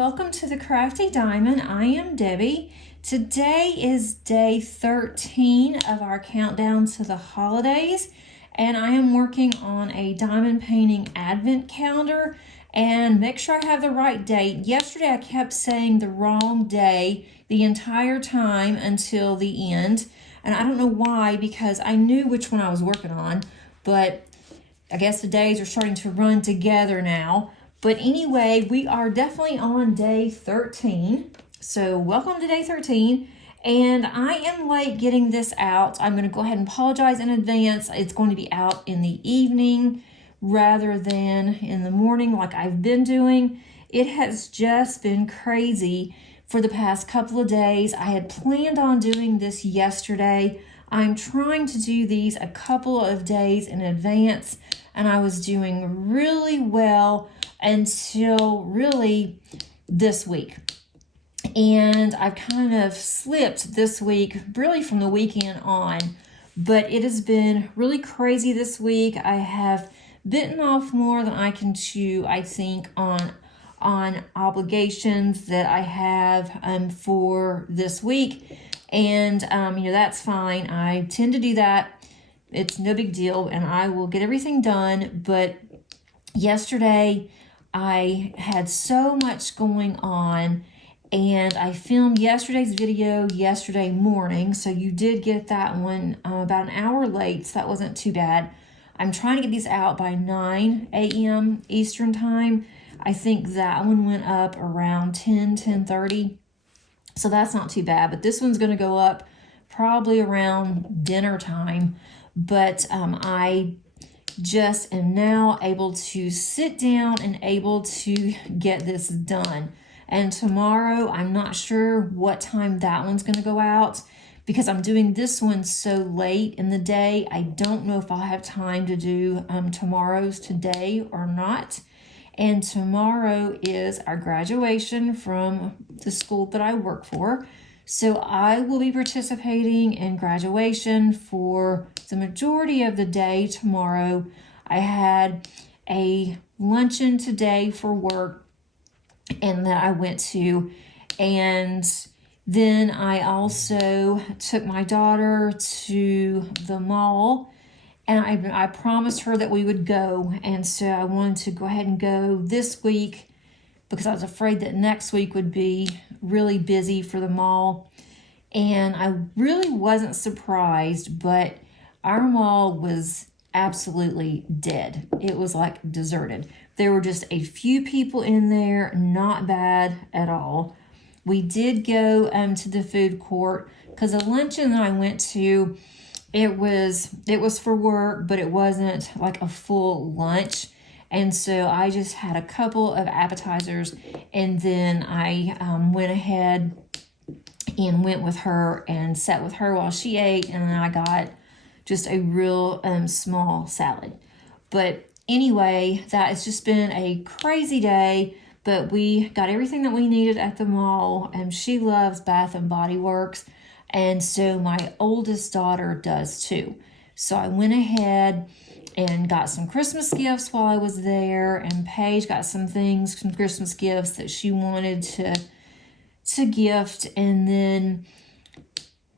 welcome to the Crafty Diamond. I am Debbie. Today is day 13 of our countdown to the holidays, and I am working on a diamond painting advent calendar. And make sure I have the right date. Yesterday I kept saying the wrong day the entire time until the end, and I don't know why, because I knew which one I was working on, but I guess the days are starting to run together now. But anyway, we are definitely on day 13. So welcome to day 13. And I am late getting this out. I'm going to go ahead and apologize in advance. It's going to be out in the evening rather than in the morning like I've been doing. It has just been crazy for the past couple of days. I had planned on doing this yesterday. I'm trying to do these a couple of days in advance, and I was doing really well until really this week. And I've kind of slipped this week, really from the weekend on, but it has been really crazy this week. I have bitten off more than I can chew, I think, on obligations that I have for this week. And, that's fine. I tend to do that. It's no big deal, and I will get everything done. But yesterday, I had so much going on, and I filmed yesterday's video yesterday morning, so you did get that one about an hour late, so that wasn't too bad. I'm trying to get these out by 9 a.m. Eastern time. I think that one went up around 10:30, so that's not too bad, but this one's going to go up probably around dinner time. But I just am now able to sit down and able to get this done. And tomorrow, I'm not sure what time that one's going to go out because I'm doing this one so late in the day. I don't know if I'll have time to do tomorrow's today or not. And tomorrow is our graduation from the school that I work for. So I will be participating in graduation for the majority of the day tomorrow. I had a luncheon today for work and that I went to. And then I also took my daughter to the mall, and I promised her that we would go. And so I wanted to go ahead and go this week because I was afraid that next week would be really busy for the mall. And I really wasn't surprised, but our mall was absolutely dead. It was like deserted. There were just a few people in there, not bad at all. We did go to the food court because the luncheon that I went to, it was for work, but it wasn't like a full lunch. And so I just had a couple of appetizers, and then I went ahead and went with her and sat with her while she ate, and then I got just a real small salad. But anyway, that has just been a crazy day, but we got everything that we needed at the mall, and she loves Bath and Body Works, and so my oldest daughter does too. So I went ahead and got some Christmas gifts while I was there, and Paige got some Christmas gifts that she wanted to gift. And then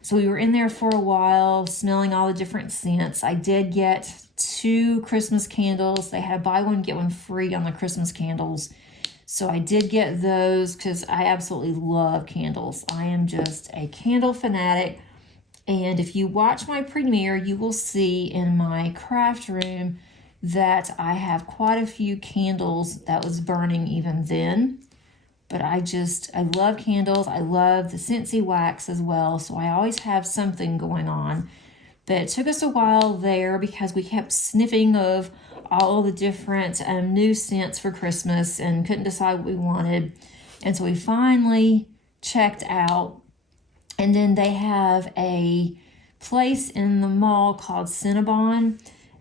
so we were in there for a while smelling all the different scents. I did get 2 Christmas candles. They had a buy one get one free on the Christmas candles, so I did get those because I absolutely love candles. I am just a candle fanatic. And if you watch my premiere, you will see in my craft room that I have quite a few candles that was burning even then. But I love candles. I love the Scentsy wax as well. So I always have something going on. But it took us a while there because we kept sniffing of all the different new scents for Christmas and couldn't decide what we wanted. And so we finally checked out. And then they have a place in the mall called Cinnabon.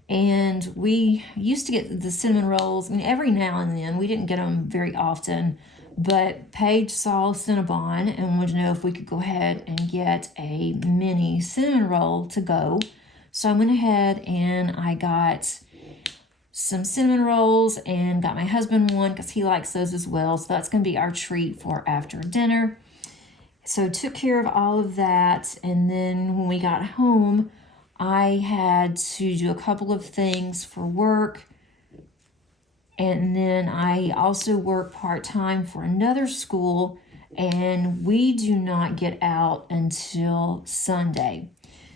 And we used to get the cinnamon rolls, every now and then. We didn't get them very often. But Paige saw Cinnabon and wanted to know if we could go ahead and get a mini cinnamon roll to go. So I went ahead and I got some cinnamon rolls and got my husband one because he likes those as well. So that's going to be our treat for after dinner. So took care of all of that. And then when we got home, I had to do a couple of things for work. And then I also work part-time for another school, and we do not get out until Sunday.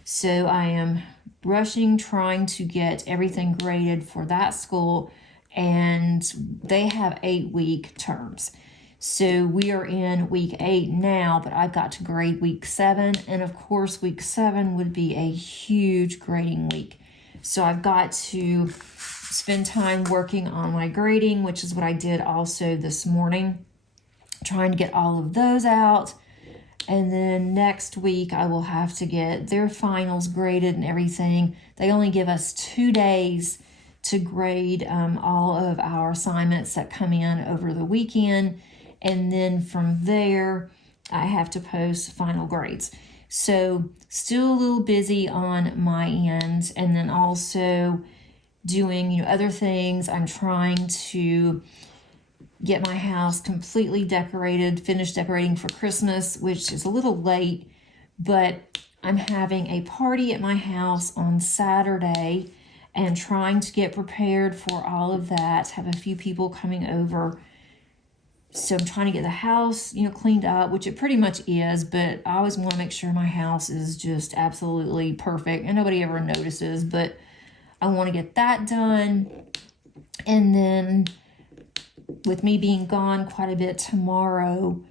So I am rushing, trying to get everything graded for that school, and they have 8-week terms. So we are in week 8 now, but I've got to grade week 7, and of course week 7 would be a huge grading week. So I've got to spend time working on my grading, which is what I did also this morning, trying to get all of those out. And then next week I will have to get their finals graded and everything. They only give us 2 days to grade all of our assignments that come in over the weekend. And then from there, I have to post final grades. So still a little busy on my end. And then also doing other things. I'm trying to get my house completely decorated, finished decorating for Christmas, which is a little late, but I'm having a party at my house on Saturday and trying to get prepared for all of that, have a few people coming over. So I'm trying to get the house, cleaned up, which it pretty much is, but I always want to make sure my house is just absolutely perfect and nobody ever notices, but I want to get that done. And then with me being gone quite a bit tomorrow,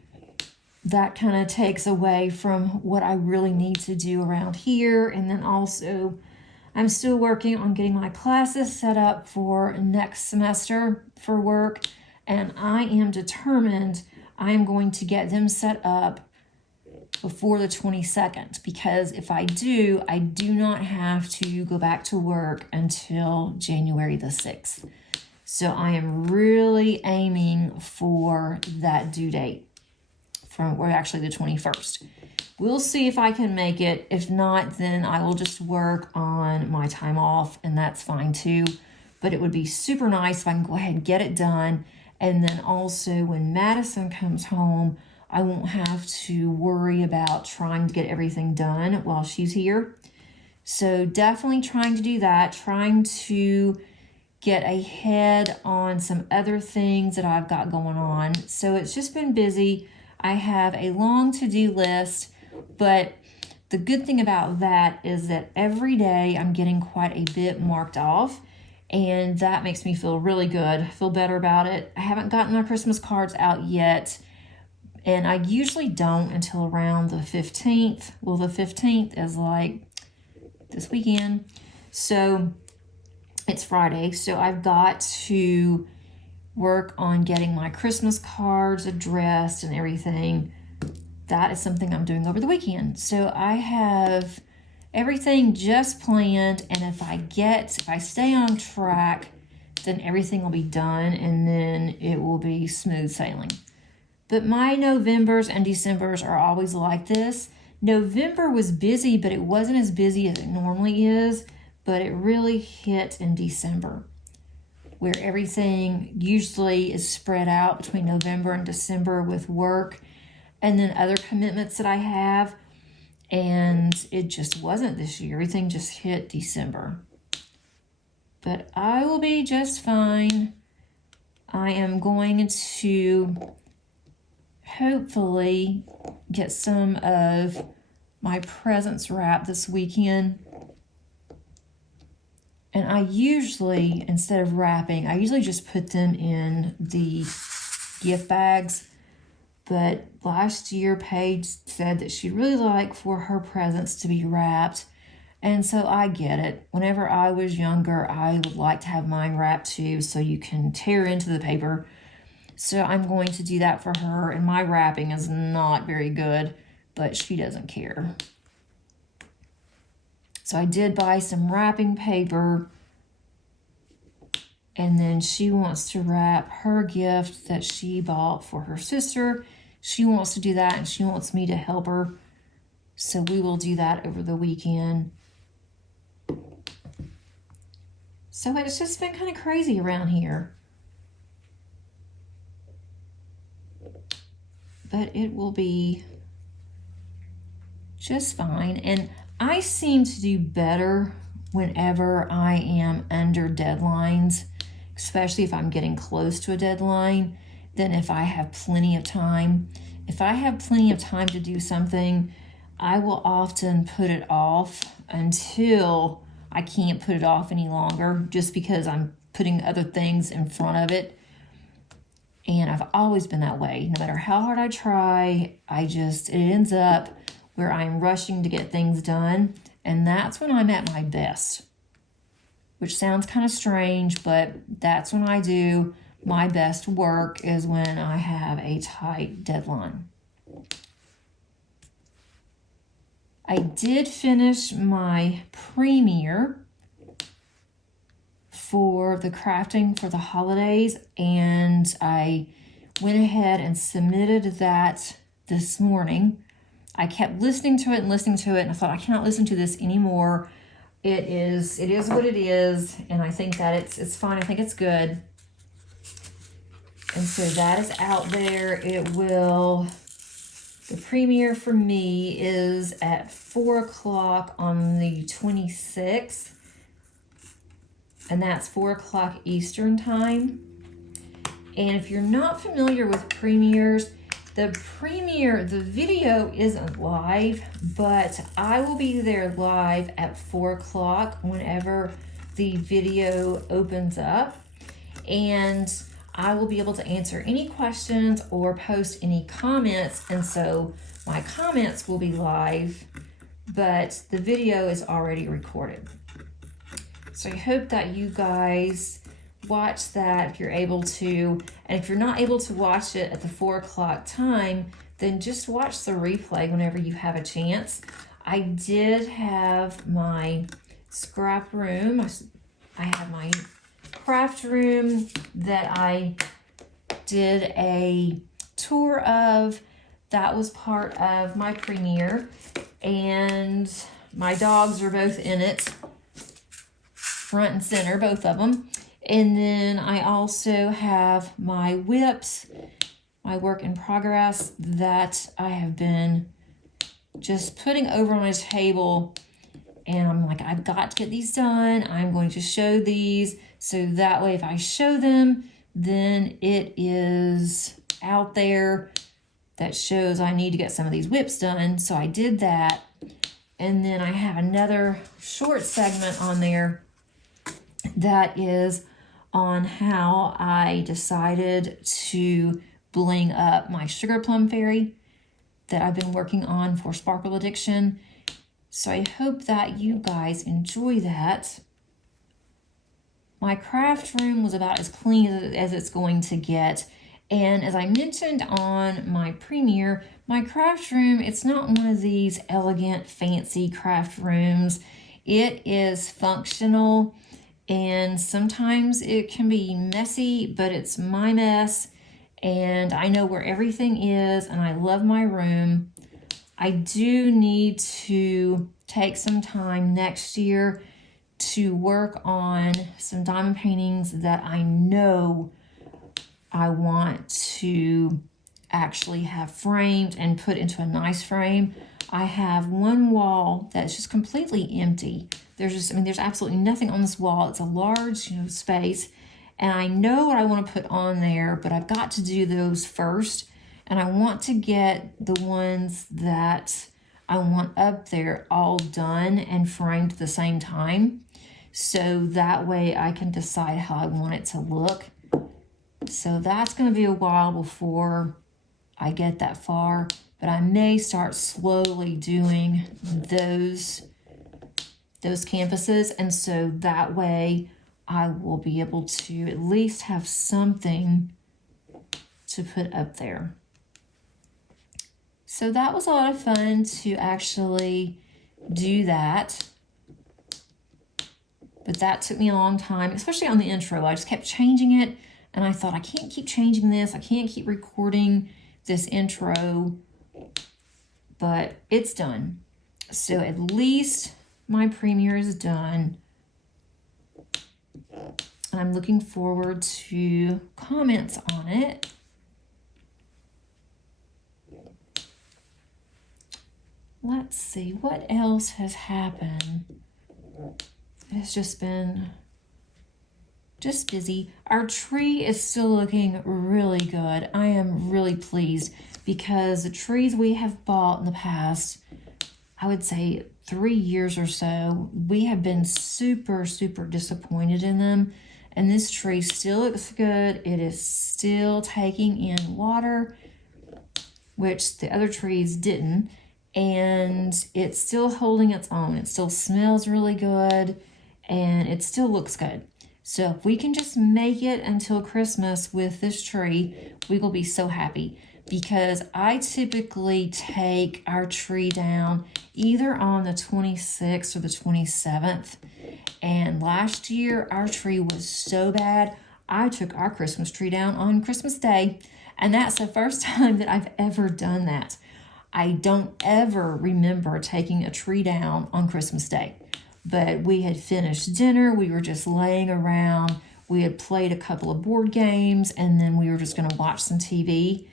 that kind of takes away from what I really need to do around here. And then also I'm still working on getting my classes set up for next semester for work. And I am determined I am going to get them set up before the 22nd, because if I do not have to go back to work until January the 6th. So I am really aiming for that due date or actually the 21st. We'll see if I can make it. If not, then I will just work on my time off, and that's fine too. But it would be super nice if I can go ahead and get it done. And then also when Madison comes home, I won't have to worry about trying to get everything done while she's here. So definitely trying to do that, trying to get ahead on some other things that I've got going on. So it's just been busy. I have a long to-do list, but the good thing about that is that every day I'm getting quite a bit marked off, and that makes me feel really good, feel better about it. I haven't gotten my Christmas cards out yet, and I usually don't until around the 15th. Well, the 15th is like this weekend. So it's Friday. So I've got to work on getting my Christmas cards addressed and everything. That is something I'm doing over the weekend. So I have everything just planned. And if I stay on track, then everything will be done, and then it will be smooth sailing. But my Novembers and Decembers are always like this. November was busy, but it wasn't as busy as it normally is. But it really hit in December, where everything usually is spread out between November and December with work and then other commitments that I have. And it just wasn't this year. Everything just hit December. But I will be just fine. I am going to hopefully get some of my presents wrapped this weekend. And I usually, instead of wrapping, I usually just put them in the gift bags. But last year, Paige said that she'd really like for her presents to be wrapped. And so I get it. Whenever I was younger, I would like to have mine wrapped too, so you can tear into the paper. So I'm going to do that for her. And my wrapping is not very good, but she doesn't care. So I did buy some wrapping paper, and then she wants to wrap her gift that she bought for her sister. She wants to do that, and she wants me to help her. So we will do that over the weekend. So it's just been kind of crazy around here. But it will be just fine. And I seem to do better whenever I am under deadlines, especially if I'm getting close to a deadline, than if I have plenty of time. If I have plenty of time to do something, I will often put it off until I can't put it off any longer, just because I'm putting other things in front of it. And I've always been that way. No matter how hard I try, it ends up where I'm rushing to get things done. And that's when I'm at my best, which sounds kind of strange, but that's when I do my best work, is when I have a tight deadline. I did finish my premiere for the crafting for the holidays, and I went ahead and submitted that this morning. I kept listening to it, and I thought, I cannot listen to this anymore. It is what it is, and I think that it's fine. I think it's good. And so that is out there. The premiere for me is at 4 o'clock on the 26th. And that's 4 o'clock Eastern time. And if you're not familiar with premieres, the video isn't live, but I will be there live at 4 o'clock whenever the video opens up. And I will be able to answer any questions or post any comments. And so my comments will be live, but the video is already recorded. So I hope that you guys watch that if you're able to. And if you're not able to watch it at the 4 o'clock time, then just watch the replay whenever you have a chance. I did have my scrap room. I have my craft room that I did a tour of. That was part of my premiere, and my dogs are both in it, front and center, both of them. And then I also have my WIPs, my work in progress, that I have been just putting over on a table. And I'm like, I've got to get these done. I'm going to show these, so that way if I show them, then it is out there that shows I need to get some of these WIPs done. So I did that. And then I have another short segment on there that is on how I decided to bling up my sugar plum fairy that I've been working on for Sparkle Addiction. So I hope that you guys enjoy that. My craft room was about as clean as it's going to get. And as I mentioned on my premiere, my craft room, it's not one of these elegant, fancy craft rooms. It is functional, and sometimes it can be messy, but it's my mess, and I know where everything is, and I love my room. I do need to take some time next year to work on some diamond paintings that I know I want to actually have framed and put into a nice frame. I have one wall that's just completely empty. There's absolutely nothing on this wall. It's a large, space, and I know what I want to put on there, but I've got to do those first, and I want to get the ones that I want up there all done and framed at the same time, so that way I can decide how I want it to look. So that's going to be a while before I get that far, but I may start slowly doing those canvases, and so that way I will be able to at least have something to put up there. So that was a lot of fun to actually do that. But that took me a long time, especially on the intro. I just kept changing it, and I thought, I can't keep changing this. I can't keep recording this intro, but it's done. So at least my premiere is done. and I'm looking forward to comments on it. Let's see, what else has happened? It's just been busy. Our tree is still looking really good. I am really pleased because the trees we have bought in the past, I would say 3 years or so, we have been super, super disappointed in them. And this tree still looks good. It is still taking in water, which the other trees didn't. And it's still holding its own. It still smells really good and it still looks good. So if we can just make it until Christmas with this tree, we will be so happy, because I typically take our tree down either on the 26th or the 27th. And last year our tree was so bad, I took our Christmas tree down on Christmas Day. And that's the first time that I've ever done that. I don't ever remember taking a tree down on Christmas Day, but we had finished dinner. We were just laying around. We had played a couple of board games, and then we were just going to watch some TV.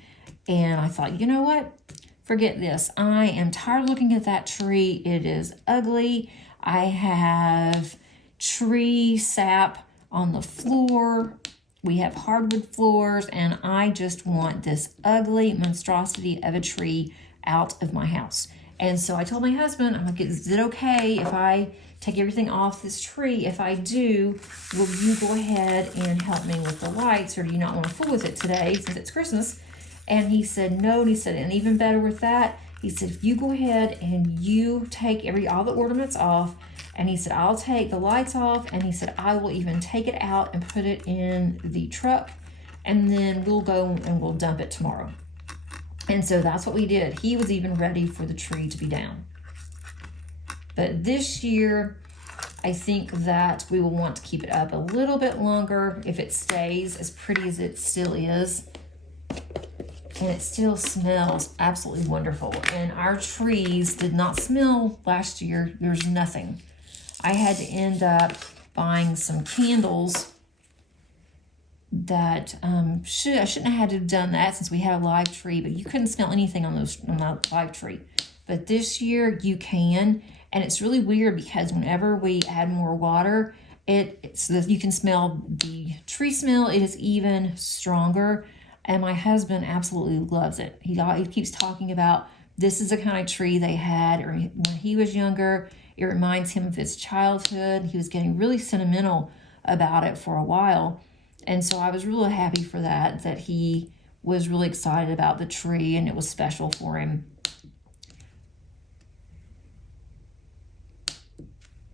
And I thought, you know what? Forget this. I am tired of looking at that tree. It is ugly. I have tree sap on the floor. We have hardwood floors, and I just want this ugly monstrosity of a tree out of my house. And so I told my husband, I'm like, is it okay if I take everything off this tree? If I do, will you go ahead and help me with the lights, or do you not want to fool with it today since it's Christmas? And he said no. And he said, and even better with that, he said, if you go ahead and you take all the ornaments off, and he said, I'll take the lights off, and he said, I will even take it out and put it in the truck, and then we'll go and we'll dump it tomorrow. And so that's what we did. He was even ready for the tree to be down. But this year, I think that we will want to keep it up a little bit longer if it stays as pretty as it still is. And it still smells absolutely wonderful. And our trees did not smell last year. There's nothing. I had to end up buying some candles that I shouldn't have had to have done that since we had a live tree, but you couldn't smell anything on that live tree. But this year you can, and it's really weird because whenever we add more water, so that you can smell the tree smell. It is even stronger, and my husband absolutely loves it. He keeps talking about this is the kind of tree they had or when he was younger. It reminds him of his childhood. He was getting really sentimental about it for a while. And so I was really happy for that he was really excited about the tree and it was special for him.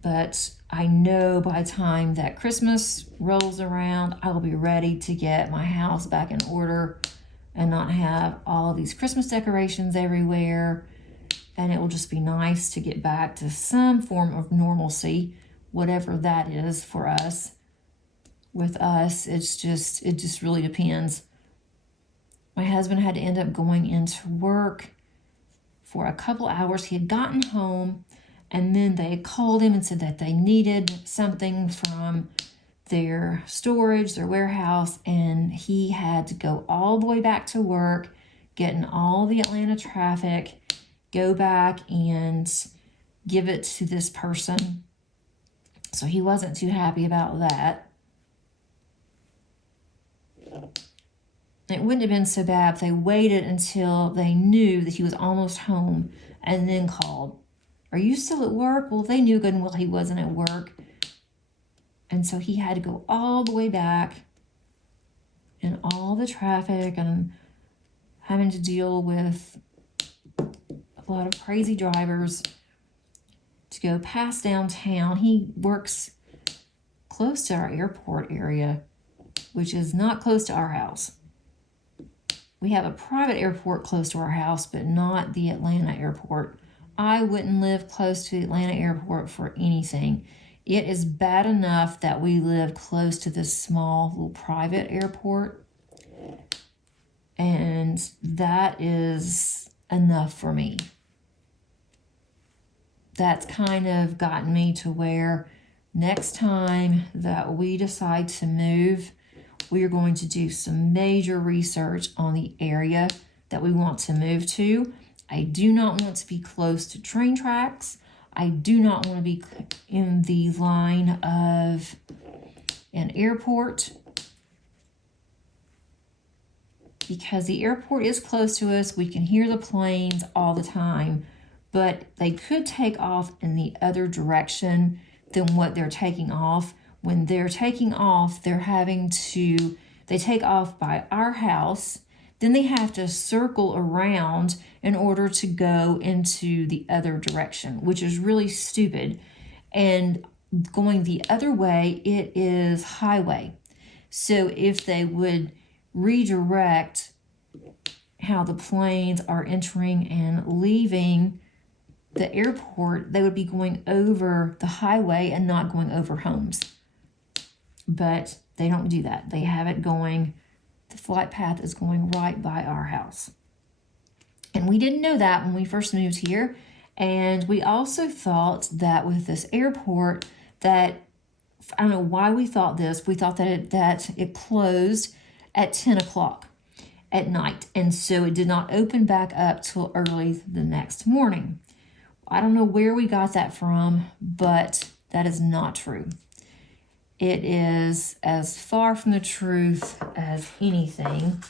But I know by the time that Christmas rolls around, I will be ready to get my house back in order and not have all these Christmas decorations everywhere. And it will just be nice to get back to some form of normalcy, whatever that is for us. With us, it just really depends. My husband had to end up going into work for a couple hours. He had gotten home, and then they had called him and said that they needed something from their storage, their warehouse, and he had to go all the way back to work, get in all the Atlanta traffic, go back and give it to this person. So he wasn't too happy about that. It wouldn't have been so bad if they waited until they knew that he was almost home and then called. Are you still at work? Well, they knew good and well he wasn't at work. And so he had to go all the way back in all the traffic and having to deal with a lot of crazy drivers to go past downtown. He works close to our airport area, which is not close to our house. We have a private airport close to our house, but not the Atlanta airport. I wouldn't live close to the Atlanta airport for anything. It is bad enough that we live close to this small little private airport, and that is enough for me. That's kind of gotten me to where next time that we decide to move, we are going to do some major research on the area that we want to move to. I do not want to be close to train tracks. I do not want to be in the line of an airport, because the airport is close to us. We can hear the planes all the time, but they could take off in the other direction than what they're taking off. When they're taking off, they take off by our house, then they have to circle around in order to go into the other direction, which is really stupid. And going the other way, it is highway. So if they would redirect how the planes are entering and leaving the airport, they would be going over the highway and not going over homes. But they don't do that. They have it going, the flight path is going right by our house. And we didn't know that when we first moved here. And we also thought that with this airport that, I don't know why we thought this, we thought that it closed at 10 o'clock at night. And so it did not open back up till early the next morning. I don't know where we got that from, but that is not true. It is as far from the truth as anything,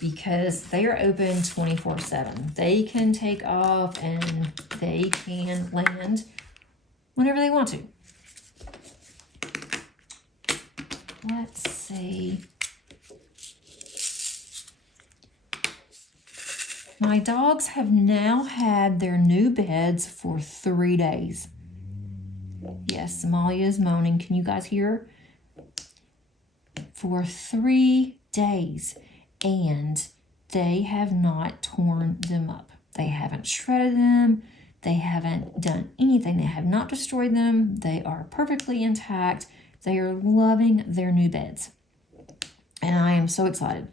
because they are open 24/7. They can take off and they can land whenever they want to. Let's see. My dogs have now had their new beds for 3 days. Yes, Molly is moaning. Can you guys hear her? For 3 days. And they have not torn them up. They haven't shredded them. They haven't done anything. They have not destroyed them. They are perfectly intact. They are loving their new beds. And I am so excited.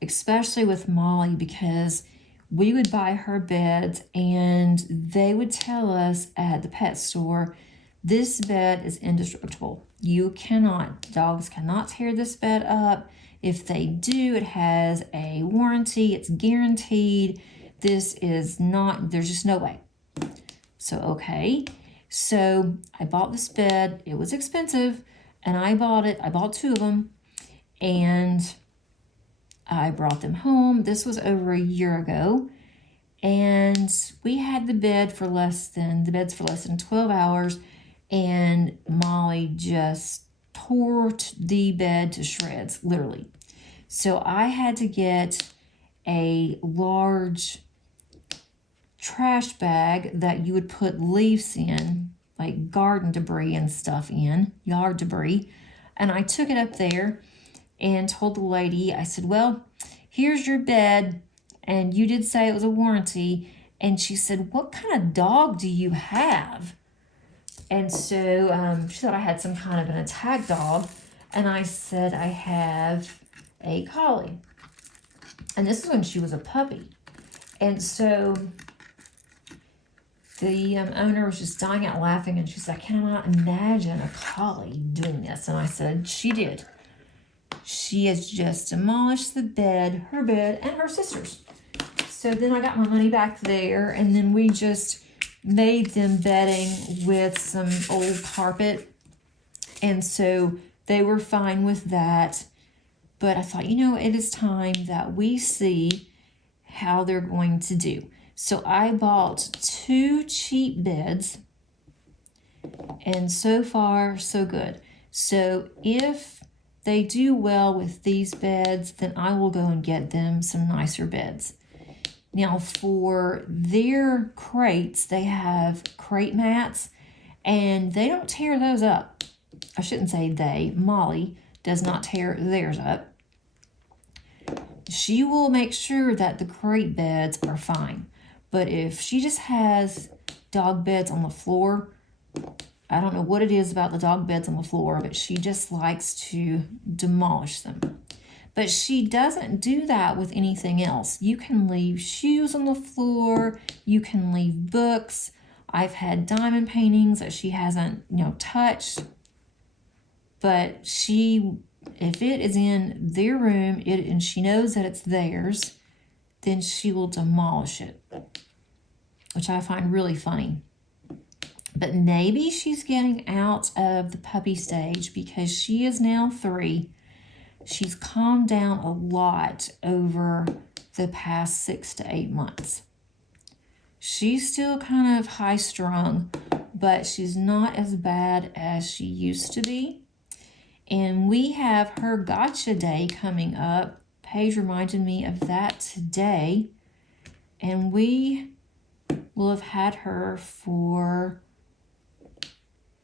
Especially with Molly, because we would buy her beds and they would tell us at the pet store, this bed is indestructible. Dogs cannot tear this bed up. If they do, it has a warranty. It's guaranteed. There's just no way. So, okay. So I bought this bed. It was expensive and I bought it. I bought 2 of them and I brought them home. This was over a year ago. And we had the beds for less than 12 hours. And Molly just tore the bed to shreds, literally. So I had to get a large trash bag that you would put leaves in, like garden debris and stuff in, yard debris. And I took it up there and told the lady, I said, well, here's your bed. And you did say it was a warranty. And she said, what kind of dog do you have? And so she thought I had some kind of an attack dog. And I said, I have a collie. And this is when she was a puppy. And so the owner was just dying out laughing. And she said, I cannot imagine a collie doing this. And I said, she did. She has just demolished the bed, her bed, and her sister's. So then I got my money back there. And then we just made them bedding with some old carpet. And so they were fine with that. But I thought, it is time that we see how they're going to do. So I bought 2 cheap beds. And so far, so good. So if they do well with these beds, then I will go and get them some nicer beds. Now for their crates, they have crate mats and they don't tear those up. I shouldn't say they. Molly does not tear theirs up. She will make sure that the crate beds are fine. But if she just has dog beds on the floor, I don't know what it is about the dog beds on the floor, but she just likes to demolish them. But she doesn't do that with anything else. You can leave shoes on the floor. You can leave books. I've had diamond paintings that she hasn't, you know, touched, but if it is in their room and she knows that it's theirs, then she will demolish it, which I find really funny. But maybe she's getting out of the puppy stage because she is now 3. She's calmed down a lot over the past 6 to 8 months. She's still kind of high strung, but she's not as bad as she used to be. And we have her gotcha day coming up. Paige reminded me of that today. And we will have had her for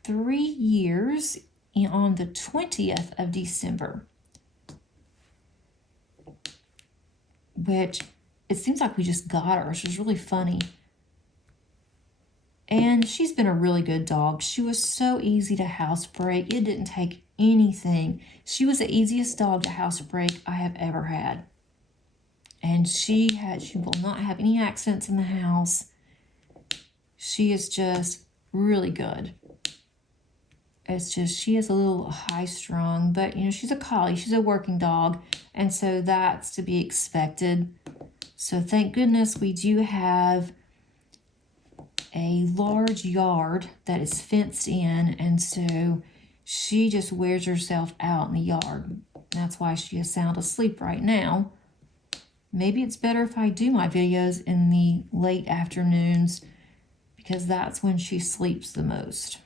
3 years on the 20th of December. Which it seems like we just got her. She's really funny. And she's been a really good dog. She was so easy to housebreak. It didn't take anything. She was the easiest dog to housebreak I have ever had. And she will not have any accidents in the house. She is just really good. It's just, she is a little high strung, but you know, she's a collie, she's a working dog, and so that's to be expected. So thank goodness we do have a large yard that is fenced in, and so she just wears herself out in the yard. That's why she is sound asleep right now. Maybe it's better if I do my videos in the late afternoons because that's when she sleeps the most.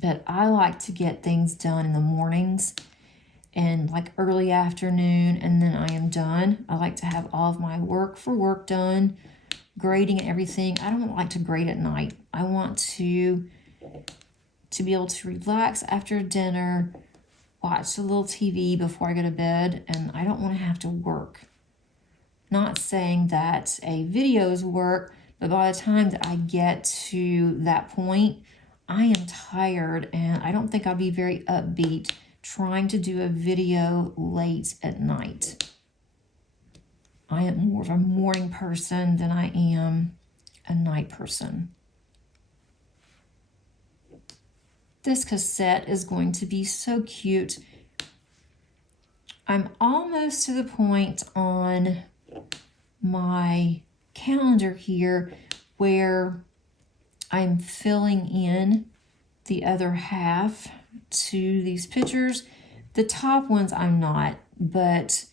But I like to get things done in the mornings and like early afternoon, and then I am done. I like to have all of my work done, grading and everything. I don't like to grade at night. I want to be able to relax after dinner, watch a little TV before I go to bed, and I don't want to have to work. Not saying that a video is work, but by the time that I get to that point, I am tired and I don't think I'll be very upbeat trying to do a video late at night. I am more of a morning person than I am a night person. This cassette is going to be so cute. I'm almost to the point on my calendar here where I'm filling in the other half to these pictures. The top ones I'm not, but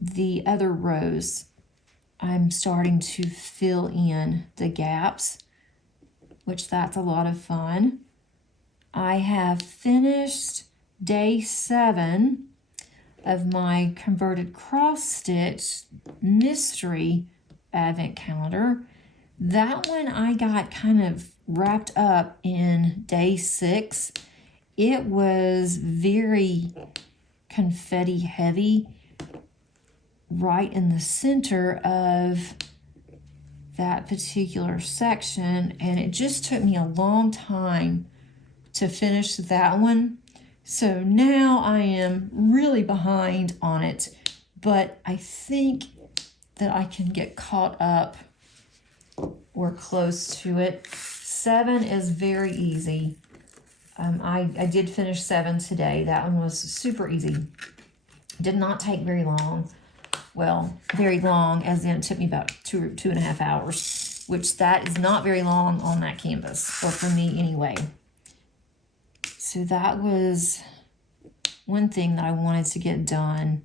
the other rows I'm starting to fill in the gaps, which that's a lot of fun. I have finished day 7 of my converted cross stitch mystery advent calendar. That one I got kind of wrapped up in day 6. It was very confetti heavy right in the center of that particular section, and it just took me a long time to finish that one. So now I am really behind on it, but I think that I can get caught up or close to it. 7 is very easy. I did finish 7 today. That one was super easy. Did not take very long. Well, very long as in it took me about 2.5 hours, which that is not very long on that canvas, or for me anyway. So that was one thing that I wanted to get done.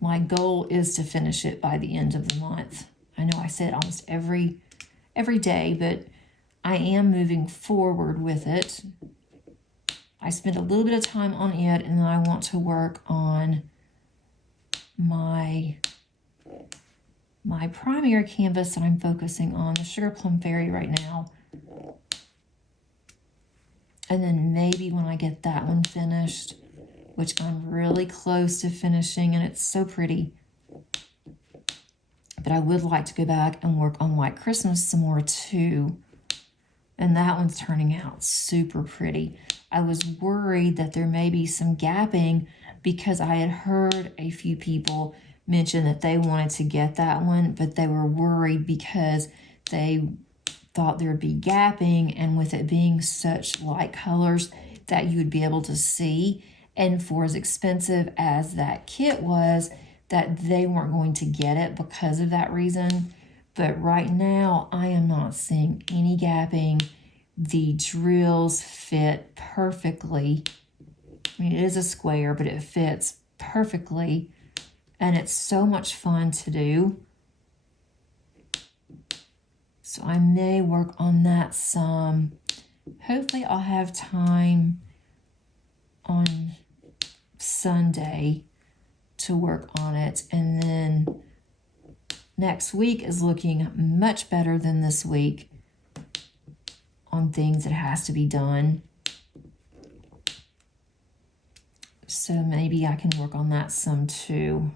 My goal is to finish it by the end of the month. I know I say it almost every day, but I am moving forward with it. I spend a little bit of time on it, and then I want to work on my primary canvas that I'm focusing on, the Sugar Plum Fairy right now. And then maybe when I get that one finished, which I'm really close to finishing, and it's so pretty. But I would like to go back and work on White Christmas some more too. And that one's turning out super pretty. I was worried that there may be some gapping because I had heard a few people mention that they wanted to get that one, but they were worried because they thought there would be gapping, and with it being such light colors that you would be able to see, and for as expensive as that kit was, that they weren't going to get it because of that reason. But right now, I am not seeing any gapping. The drills fit perfectly. I mean, it is a square, but it fits perfectly, and it's so much fun to do. So I may work on that some. Hopefully I'll have time on Sunday to work on it, and then next week is looking much better than this week on things that has to be done. So maybe I can work on that some too.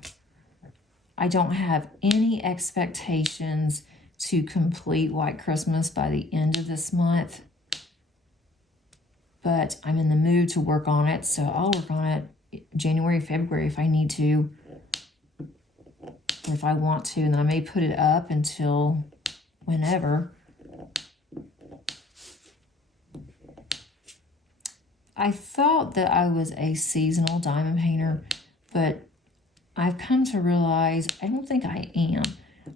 I don't have any expectations to complete White Christmas by the end of this month, but I'm in the mood to work on it, so I'll work on it January, February if I need to, or if I want to, and then I may put it up until whenever. I thought that I was a seasonal diamond painter, but I've come to realize I don't think I am.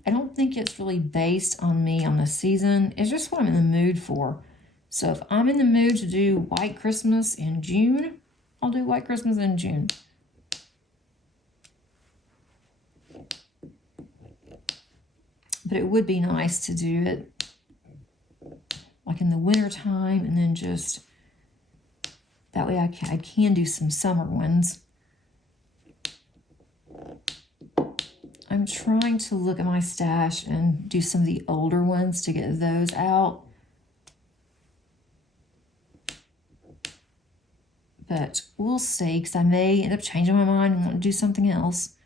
I don't think it's really based on me on the season. It's just what I'm in the mood for. So if I'm in the mood to do White Christmas in June, I'll do White Christmas in June. But it would be nice to do it like in the winter time, and then just that way I can do some summer ones. I'm trying to look at my stash and do some of the older ones to get those out. But we'll see, because I may end up changing my mind and want to do something else.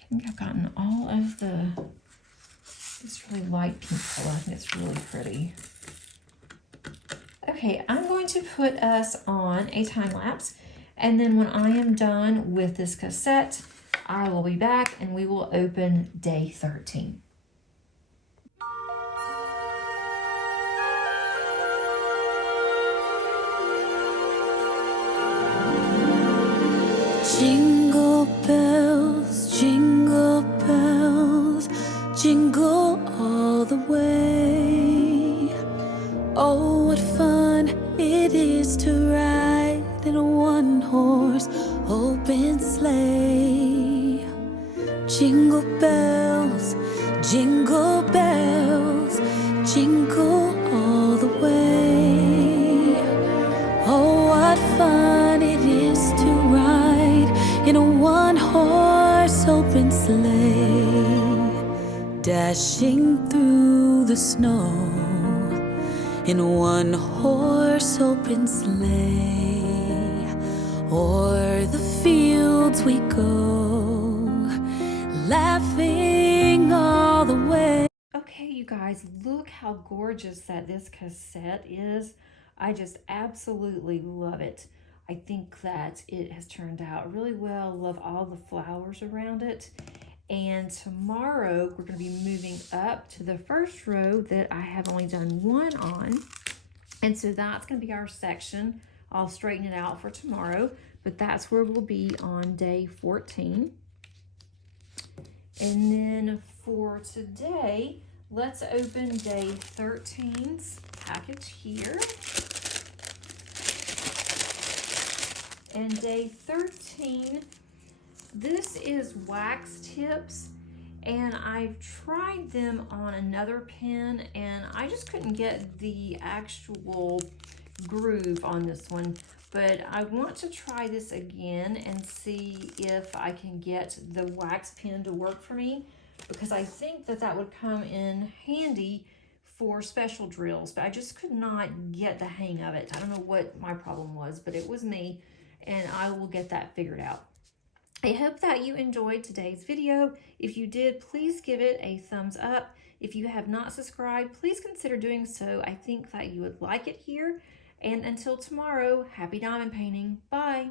I think I've gotten all of this really light pink color. I think it's really pretty. Okay, I'm going to put us on a time lapse, and then when I am done with this cassette, I will be back and we will open day 13. Jingle bells, jingle all the way. Oh, what fun it is to ride in a one-horse open sleigh. Jingle bells, jingle all the way. Oh, what fun it is to ride in a one-horse open sleigh, dashing through the snow in a one-horse open sleigh. O'er the fields we go, laughing all the way. Okay, you guys, look how gorgeous that this cassette is. I just absolutely love it. I think that it has turned out really well. Love all the flowers around it. And tomorrow we're going to be moving up to the first row that I have only done one on. And so that's going to be our section. I'll straighten it out for tomorrow, but that's where we'll be on day 14. And then for today, let's open day 13's package here. And day 13, this is wax tips, and I've tried them on another pen and I just couldn't get the actual groove on this one, but I want to try this again and see if I can get the wax pen to work for me, because I think that that would come in handy for special drills, but I just could not get the hang of it. I don't know what my problem was, but it was me, and I will get that figured out. I hope that you enjoyed today's video. If you did, please give it a thumbs up. If you have not subscribed, please consider doing so. I think that you would like it here. And until tomorrow, happy diamond painting. Bye.